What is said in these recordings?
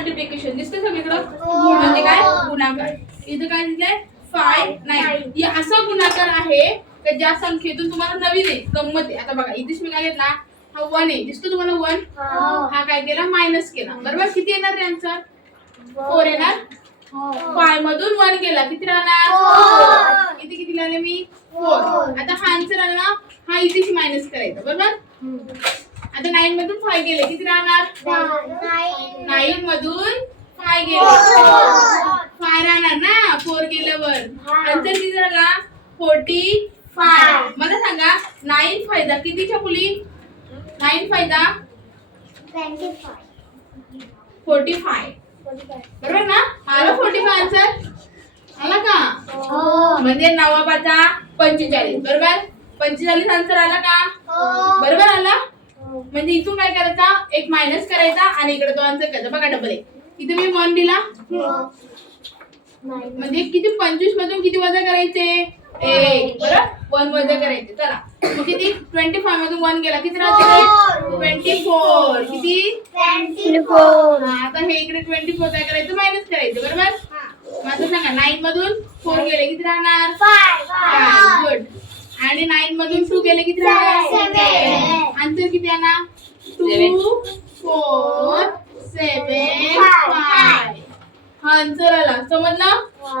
Multiplication दिसतं सगळीकडं म्हणजे काय गुणाकार. इथं काय दिलंय 5 9. हे असा गुणाकार आहे की ज्या संख्येतून तुम्हाला नवीन आहे गंमत आहे. आता बघा इथे मी काय घेतला हा 1 आहे दिसतो तुम्हाला 1. हा काय केला मायनस केला बरोबर. किती येणार रे आन्सर 4 येणार. 5 मधून 1 गेला किती राहणार किती किती लिहिले मी 4. आता हा आन्सर आला हा इथेशी मायनस करायचा बरोबर. आता 9 मधून 5 गेले किती राहणार 9 मधून 5 गेले 5 राहणार ना 4 गेल्यावर. आन्सर किती झाला 45. मला सांगा 9 फायदा कितीच्या मुली 9 फायदा 45 बरोबर ना. आला 45 आन्सर आला का म्हणजे 9 5 45 बरोबर. 45 आन्सर आला का बरोबर आला. म्हणजे इथून काय करायचा एक मायनस करायचा आणि इकडे तो आन्सर करायचा. बघा डबल आहे इथे मी 1 दिला म्हणजे किती 25 मधून किती वजा करायचे 1 बरोबर 1 वजा करायचे. चला मग किती 25 मधून 1 गेला किती राहते 24 किती 24. आता हे इकडे 24 काय करायचं मायनस करायचं बरोबर. माझं सांगा 9 मधून 4 गेले किती राहणार 5 गुड. आणि 9 मधून 2 गेले किती राहणार 7. आन्सर किती येणार 2 4 7 5. हा आन्सर आला समजलं.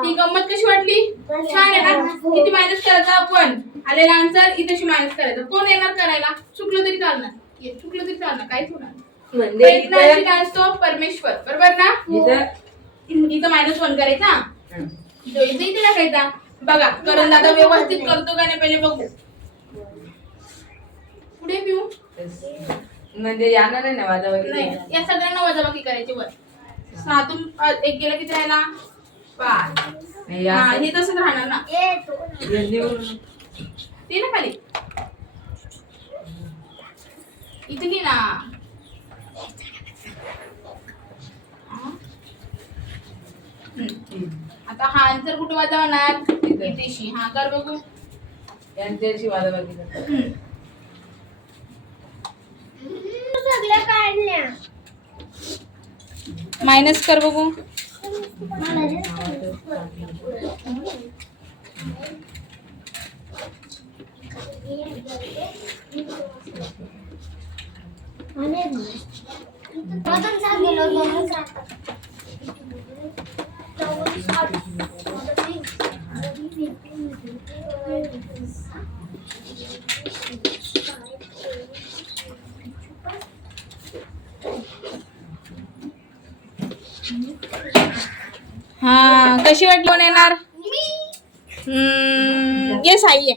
ही गंमत कशी वाटली छान आहे ना. किती मायनस करायचा आपण आलेला आन्सर इथेशी मायनस करायचा. कोण येणार करायला चुकलं तरी चालणार चुकलं तरी चालणार काहीच होणार प्रयत्नाची काय असतो परमेश्वर बरोबर ना. इथं -1 करायचा इथे टाकायचा. बघा करण दादा व्यवस्थित करतो का नाही पहिले बघू. पुढे पिऊ म्हणजे येणार आहे ना वजाबाकी नाही या सगळ्यांना वजाबाकी करायची वर 6तून 1 गेला किती राहिला 5. हे तसंच राहणार ना ते ना खाली इथे घे ना. आता हा आन्सर कुठे वजा होणार इथेशी. हा कर बघू यांच्याशी वजाबाकी करतात. मायनस कर बघू. हा कशी वाटली कोण येणार येस आई आहे.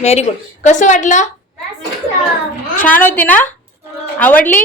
Very good. कसं वाटलं छान होती ना आवडली.